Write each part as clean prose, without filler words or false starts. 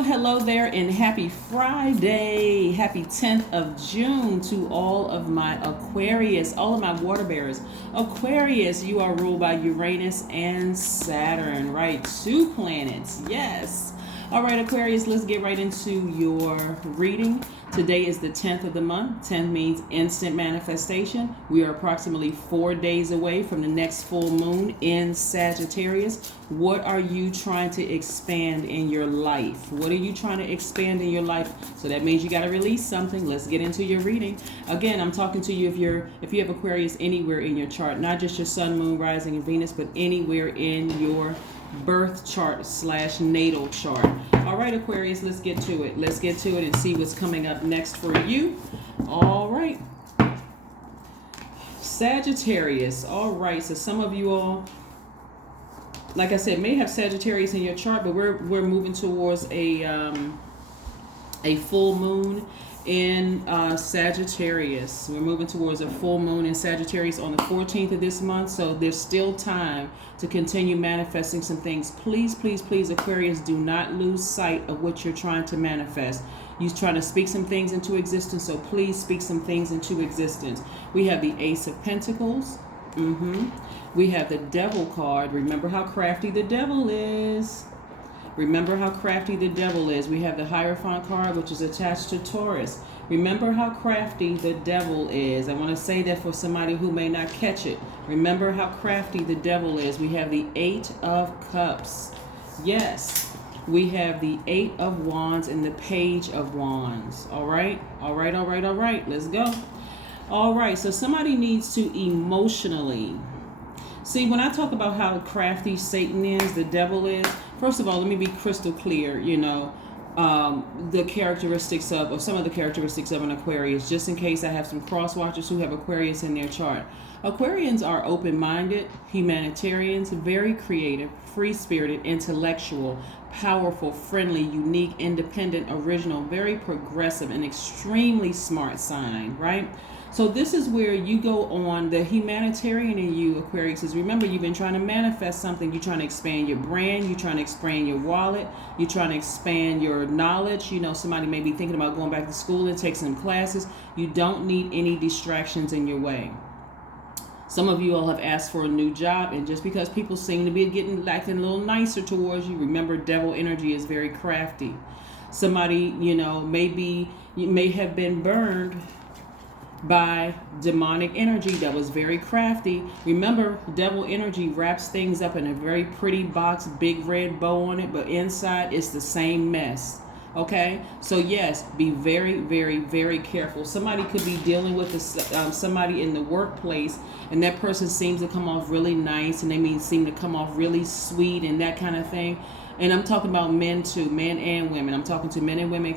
Hello there, and happy Friday. Happy 10th of June to all of my Aquarius, all of my water bearers. Aquarius, you are ruled by Uranus and Saturn, right? Two planets, yes. All right, Aquarius, let's get right into your reading. Today is the 10th of the month. 10 means instant manifestation. We are approximately 4 days away from the next full moon in Sagittarius. What are you trying to expand in your life? What are you trying to expand in your life? So that means you got to release something. Let's get into your reading. Again, I'm talking to you if you have Aquarius anywhere in your chart, not just your sun, moon, rising, and Venus, but anywhere in your birth chart / natal chart. All right, Aquarius, let's get to it. Let's get to it and see what's coming up next for you. All right. Sagittarius. All right. So some of you all, like I said, may have Sagittarius in your chart, but we're moving towards a full moon in Sagittarius. We're moving towards a full moon in Sagittarius on the 14th of this month, so there's still time to continue manifesting some things. Please, please, please, Aquarius, do not lose sight of what you're trying to manifest. You're trying to speak some things into existence, so please speak some things into existence. We have the Ace of Pentacles. We have the Devil card. Remember how crafty the devil is. Remember how crafty the devil is. We have the Hierophant card, which is attached to Taurus. Remember how crafty the devil is. I want to say that for somebody who may not catch it. Remember how crafty the devil is. We have the 8 of Cups. Yes. We have the 8 of Wands and the Page of Wands. All right. All right. All right. All right. Let's go. All right. So somebody needs to emotionally. See, when I talk about how crafty Satan is, the devil is, first of all, let me be crystal clear, the characteristics of some of the characteristics of an Aquarius, just in case I have some cross watchers who have Aquarius in their chart. Aquarians are open-minded, humanitarians, very creative, free-spirited, intellectual, powerful, friendly, unique, independent, original, very progressive, and extremely smart sign, right? So this is where you go on the humanitarian in you, Aquarius, is remember you've been trying to manifest something. You're trying to expand your brand. You're trying to expand your wallet. You're trying to expand your knowledge. Somebody may be thinking about going back to school and take some classes. You don't need any distractions in your way. Some of you all have asked for a new job, and just because people seem to be acting a little nicer towards you, remember devil energy is very crafty. Somebody, may have been burned by demonic energy that was very crafty. Remember, devil energy wraps things up in a very pretty box, big red bow on it, but inside it's the same mess. Okay, so yes, be very, very, very careful. Somebody could be dealing with somebody in the workplace, and that person seems to come off really nice, and they seem to come off really sweet and that kind of thing. And I'm talking about men too, men and women. I'm talking to men and women.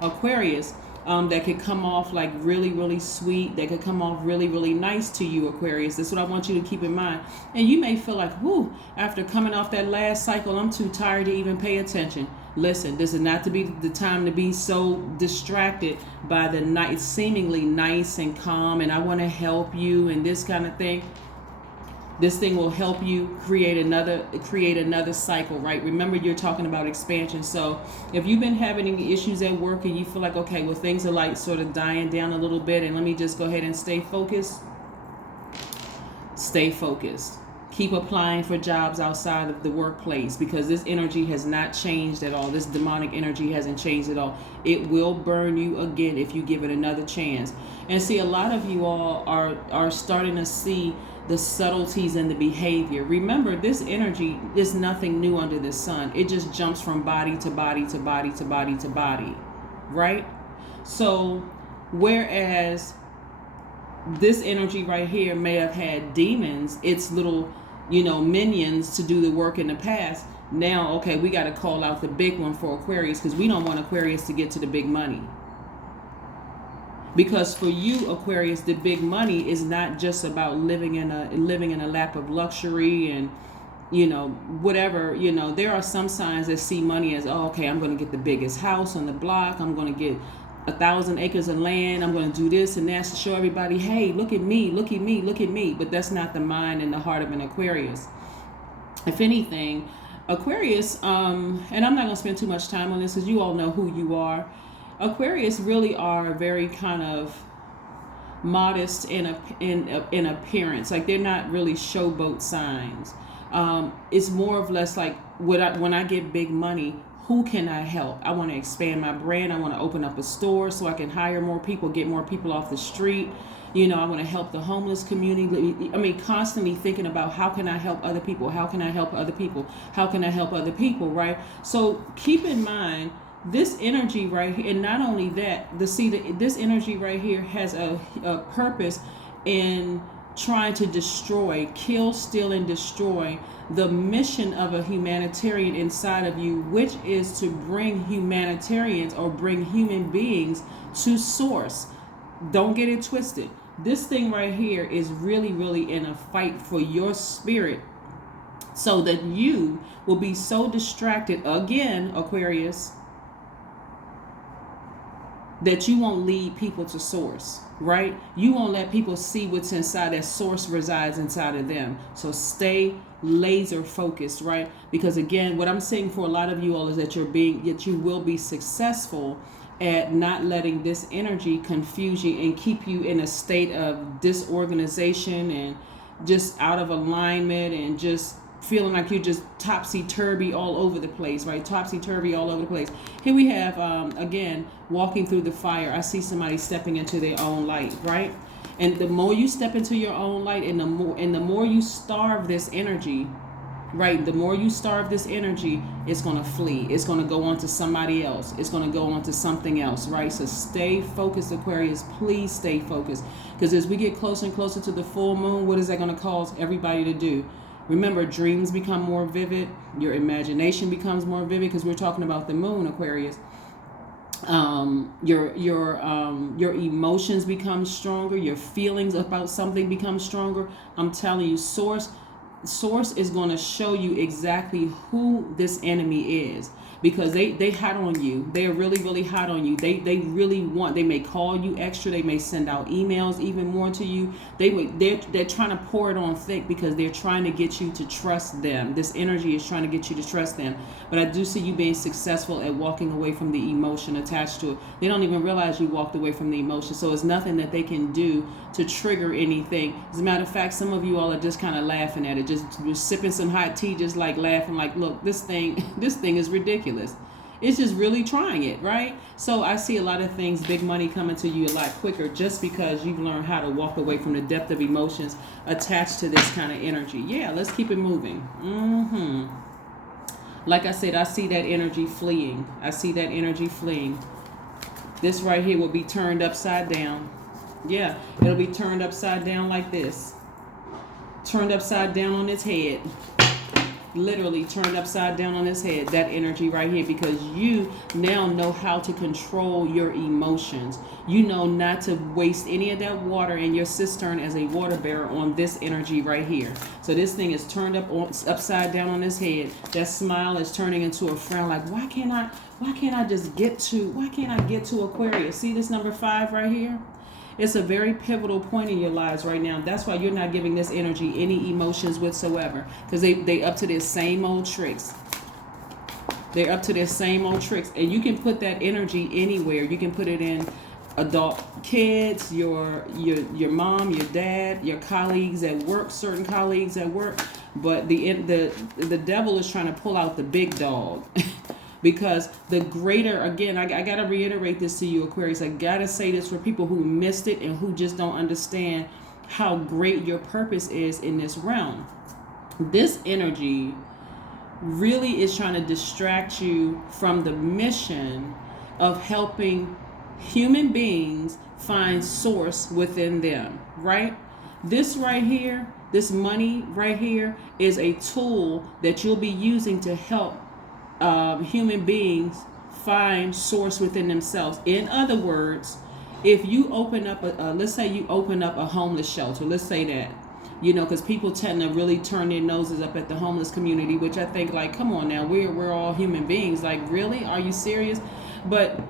Aquarius. That could come off like really, really sweet. That could come off really, really nice to you, Aquarius. That's what I want you to keep in mind. And you may feel like, whoo, after coming off that last cycle, I'm too tired to even pay attention. Listen, this is not to be the time to be so distracted by the night, seemingly nice and calm, and I want to help you and this kind of thing. This thing will help you create another cycle, right? Remember, you're talking about expansion. So if you've been having any issues at work and you feel like, okay, well, things are like sort of dying down a little bit, and let me just go ahead and stay focused. Stay focused. Keep applying for jobs outside of the workplace, because this energy has not changed at all. This demonic energy hasn't changed at all. It will burn you again if you give it another chance. And see, a lot of you all are starting to see the subtleties in the behavior. Remember, this energy is nothing new under the sun. It just jumps from body to body to body to body to body, right? So whereas this energy right here may have had demons, its little, minions to do the work in the past. Now, okay, we got to call out the big one for Aquarius, because we don't want Aquarius to get to the big money. Because for you, Aquarius, the big money is not just about living in a lap of luxury and, whatever. There are some signs that see money as, oh, okay, I'm going to get the biggest house on the block. I'm going to get 1,000 acres of land. I'm going to do this and that to show everybody, hey, look at me, look at me, look at me. But that's not the mind and the heart of an Aquarius. If anything, Aquarius, and I'm not going to spend too much time on this because you all know who you are. Aquarius really are very kind of modest in appearance. Like they're not really showboat signs. It's more or less like when I get big money, who can I help? I want to expand my brand. I want to open up a store so I can hire more people, get more people off the street. You know, I want to help the homeless community. I mean, constantly thinking about how can I help other people? How can I help other people? How can I help other people, right? So keep in mind this energy right here, and not only that, this energy right here has a purpose in trying to destroy, kill, steal, and destroy the mission of a humanitarian inside of you, which is to bring humanitarians or bring human beings to source. Don't get it twisted. This thing right here is really, really in a fight for your spirit so that you will be so distracted, again, Aquarius, that you won't lead people to source, right? You won't let people see what's inside, that source resides inside of them. So stay laser focused, right? Because again, what I'm saying for a lot of you all is that you will be successful at not letting this energy confuse you and keep you in a state of disorganization and just out of alignment and just feeling like you're just topsy-turvy all over the place, right? Topsy-turvy all over the place. Here we have, again, walking through the fire. I see somebody stepping into their own light, right? And the more you step into your own light and the more you starve this energy, right? The more you starve this energy, it's going to flee. It's going to go on to somebody else. It's going to go on to something else, right? So stay focused, Aquarius. Please stay focused. Because as we get closer and closer to the full moon, what is that going to cause everybody to do? Remember, dreams become more vivid. Your imagination becomes more vivid because we're talking about the moon, Aquarius. Your emotions become stronger. Your feelings about something become stronger. I'm telling you, source is going to show you exactly who this enemy is, because they hot on you. They're really, really hot on you. They really want, they may call you extra. They may send out emails even more to you. They're trying to pour it on thick because they're trying to get you to trust them. This energy is trying to get you to trust them. But I do see you being successful at walking away from the emotion attached to it. They don't even realize you walked away from the emotion. So it's nothing that they can do to trigger anything. As a matter of fact, some of you all are just kind of laughing at it, just sipping some hot tea, just like laughing, like, look, this thing is ridiculous. It's just really trying it, right? So I see a lot of things, big money coming to you a lot quicker just because you've learned how to walk away from the depth of emotions attached to this kind of energy. Yeah, let's keep it moving. Like I said, I see that energy fleeing. I see that energy fleeing. This right here will be turned upside down. Yeah, it'll be turned upside down like this. Turned upside down on its head. Literally turned upside down on its head. That energy right here, because you now know how to control your emotions. You know not to waste any of that water in your cistern as a water bearer on this energy right here. So this thing is turned upside down on its head. That smile is turning into a frown. Like, why can't I get to Aquarius? See this number 5 right here? It's a very pivotal point in your lives right now. That's why you're not giving this energy any emotions whatsoever, because they up to their same old tricks. They're up to their same old tricks, and you can put that energy anywhere. You can put it in adult kids, your mom, your dad, your colleagues at work, certain colleagues at work. But the devil is trying to pull out the big dog. Because the greater, again, I got to reiterate this to you, Aquarius. I got to say this for people who missed it and who just don't understand how great your purpose is in this realm. This energy really is trying to distract you from the mission of helping human beings find source within them, right? This right here, this money right here is a tool that you'll be using to help human beings find source within themselves. In other words, if you open up let's say you open up a homeless shelter, let's say that, because people tend to really turn their noses up at the homeless community, which I think, like, come on now, we're all human beings. Like, really? Are you serious? But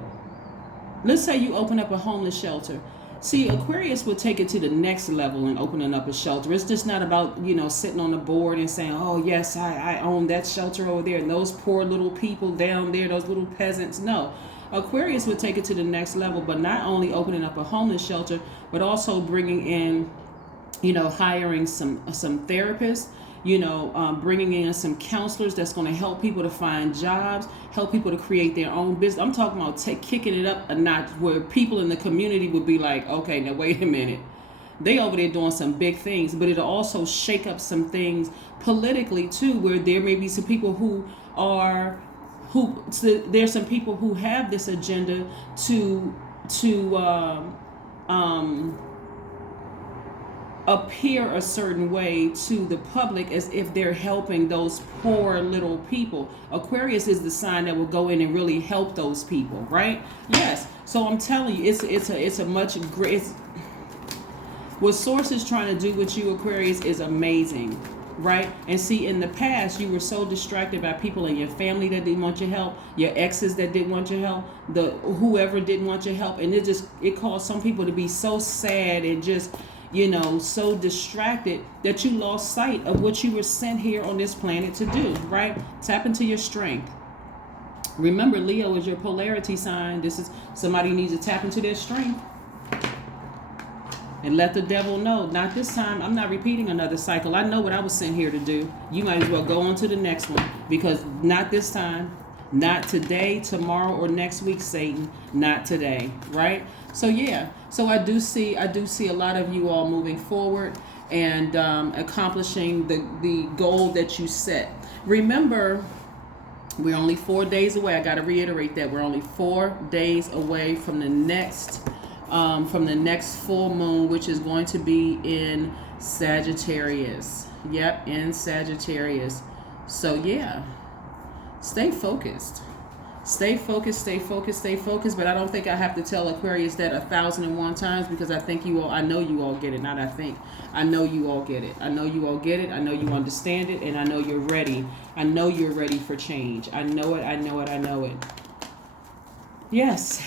let's say you open up a homeless shelter. See, Aquarius would take it to the next level in opening up a shelter. It's just not about, sitting on the board and saying, oh, yes, I own that shelter over there. And those poor little people down there, those little peasants. No. Aquarius would take it to the next level, but not only opening up a homeless shelter, but also bringing in, hiring some therapists, bringing in some counselors that's going to help people to find jobs, help people to create their own business. I'm talking about kicking it up a notch where people in the community would be like, okay, now wait a minute. They over there doing some big things, but it'll also shake up some things politically too, where there may be some people there's some people who have this agenda to appear a certain way to the public as if they're helping those poor little people. Aquarius is the sign that will go in and really help those people, right? Yes. So I'm telling you, it's a much great. What Source is trying to do with you, Aquarius, is amazing, right? And see, in the past, you were so distracted by people in your family that didn't want your help, your exes that didn't want your help, whoever didn't want your help, and it caused some people to be so sad and just, so distracted that you lost sight of what you were sent here on this planet to do, right? Tap into your strength. Remember, Leo is your polarity sign. This is somebody who needs to tap into their strength. And let the devil know, not this time. I'm not repeating another cycle. I know what I was sent here to do. You might as well go on to the next one, because not this time, not today, tomorrow, or next week, Satan. Not today, right? So yeah. So I do see a lot of you all moving forward and accomplishing the goal that you set. Remember, we're only 4 days away. I got to reiterate that we're only 4 days away from the next full moon, which is going to be in Sagittarius. Yep, in Sagittarius. So yeah, stay focused. Stay focused, stay focused, stay focused. But I don't think I have to tell Aquarius that 1,001 times, because I know you all get it. Not I think. I know you all get it. I know you all get it. I know you understand it. And I know you're ready. I know you're ready for change. I know it. I know it. I know it. Yes.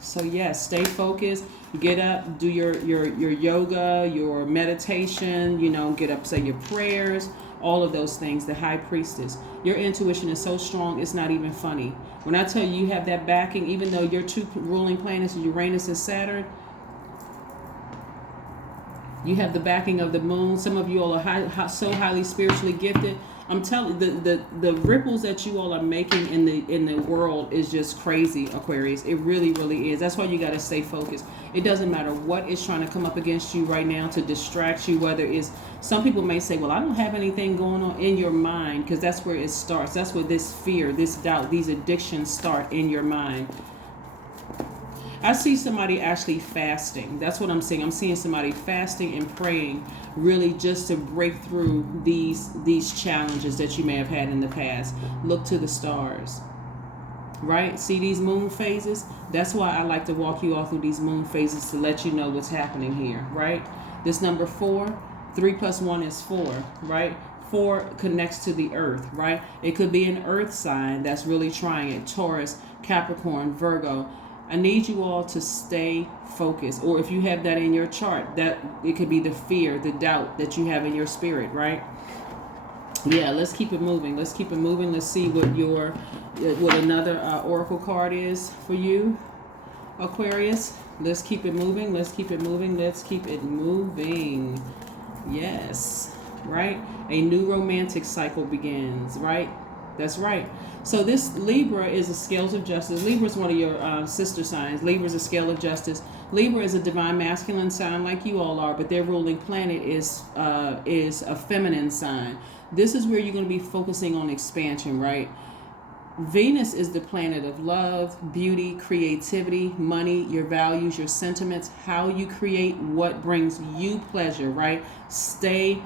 So yes, stay focused. Get up, do your yoga, your meditation, get up, say your prayers, all of those things. The High Priestess. Your intuition is so strong, it's not even funny. When I tell you have that backing, even though your two ruling planets, Uranus and Saturn, you have the backing of the moon. Some of you all are so highly spiritually gifted. I'm telling the ripples that you all are making in the world is just crazy, Aquarius. It really, really is. That's why you got to stay focused. It doesn't matter what is trying to come up against you right now to distract you, whether it's, some people may say, well, I don't have anything going on in your mind, because that's where it starts. That's where this fear, this doubt, these addictions start in your mind. I see somebody actually fasting. That's what I'm seeing. I'm seeing somebody fasting and praying, really just to break through these challenges that you may have had in the past. Look to the stars, right? See these moon phases? That's why I like to walk you all through these moon phases, to let you know what's happening here, right? This number 4, 3 plus 1 is 4, right? 4 connects to the earth, right? It could be an earth sign that's really trying it. Taurus, Capricorn, Virgo. I need you all to stay focused. Or if you have that in your chart, that it could be the fear, the doubt that you have in your spirit, right? Yeah, let's keep it moving. Let's keep it moving. Let's see what another oracle card is for you, Aquarius. Let's keep it moving. Let's keep it moving. Let's keep it moving. Yes, right? A new romantic cycle begins, right? That's right. So this Libra is a scales of justice. Libra is one of your sister signs. Libra is a scale of justice. Libra is a divine masculine sign like you all are, but their ruling planet is a feminine sign. This is where you're going to be focusing on expansion, right? Venus is the planet of love, beauty, creativity, money, your values, your sentiments, how you create, what brings you pleasure, right? Stay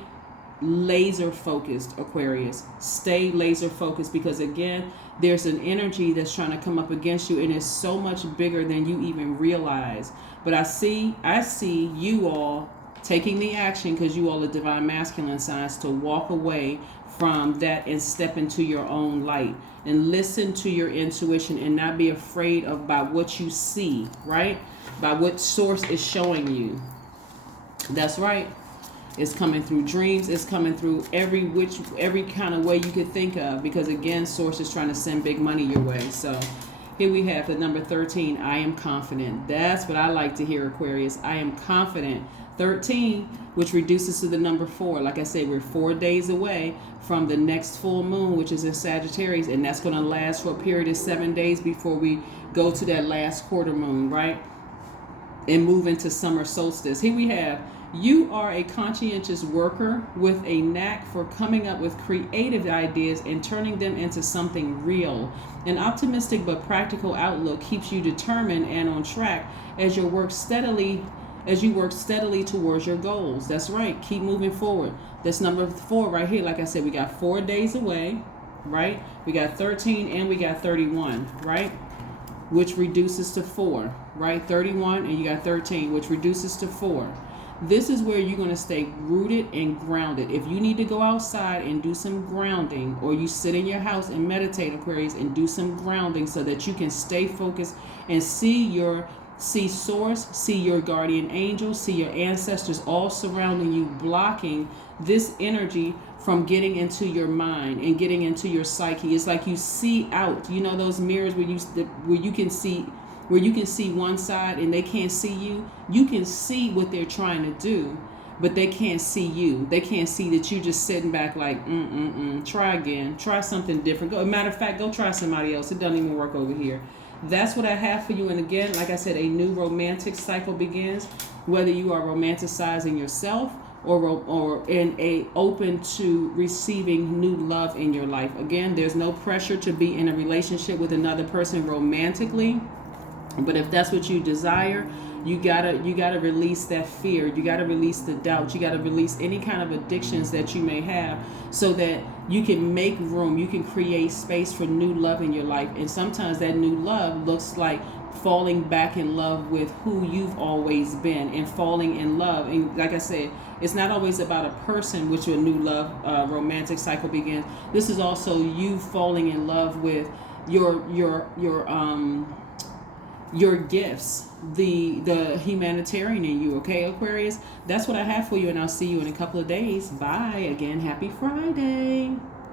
laser focused, Aquarius. Stay laser focused, because again, there's an energy that's trying to come up against you, and it's so much bigger than you even realize. But I see you all taking the action, because you all are divine masculine signs, to walk away from that and step into your own light and listen to your intuition and not be afraid about what you see, right? by what source is showing you. That's right. It's coming through dreams. It's coming through every kind of way you could think of, because again, source is trying to send big money your way. So here we have the number 13. I am confident. That's what I like to hear, Aquarius. I am confident. 13, which reduces to the number 4. Like I said, we're 4 days away from the next full moon, which is in Sagittarius, and that's going to last for a period of 7 days before we go to that last quarter moon, right? And move into summer solstice. Here we have, you are a conscientious worker with a knack for coming up with creative ideas and turning them into something real. An optimistic but practical outlook keeps you determined and on track as you work steadily towards your goals. That's right. Keep moving forward. That's number 4 right here. Like I said, we got 4 days away, right? We got 13 and we got 31, right? Which reduces to 4, right? 31 and you got 13, which reduces to 4. This is where you're going to stay rooted and grounded. If you need to go outside and do some grounding, or you sit in your house and meditate, Aquarius, and do some grounding so that you can stay focused and see source, see your guardian angels, see your ancestors all surrounding you, blocking this energy from getting into your mind and getting into your psyche. It's like you see out, you know, those mirrors where you can see one side and they can't see you. You can see what they're trying to do, but they can't see you. They can't see that you're just sitting back like, try again, try something different. Matter of fact, go try somebody else. It doesn't even work over here. That's what I have for you. And again, like I said, a new romantic cycle begins, whether you are romanticizing yourself or in a open to receiving new love in your life. Again, there's no pressure to be in a relationship with another person romantically. But if that's what you desire, you gotta release that fear. You gotta release the doubt. You gotta release any kind of addictions that you may have, so that you can make room. You can create space for new love in your life. And sometimes that new love looks like falling back in love with who you've always been, and falling in love. And like I said, it's not always about a person, which a new love romantic cycle begins. This is also you falling in love with your gifts, the humanitarian in you. Okay, Aquarius, that's what I have for you, and I'll see you in a couple of days. Bye. Again, happy Friday.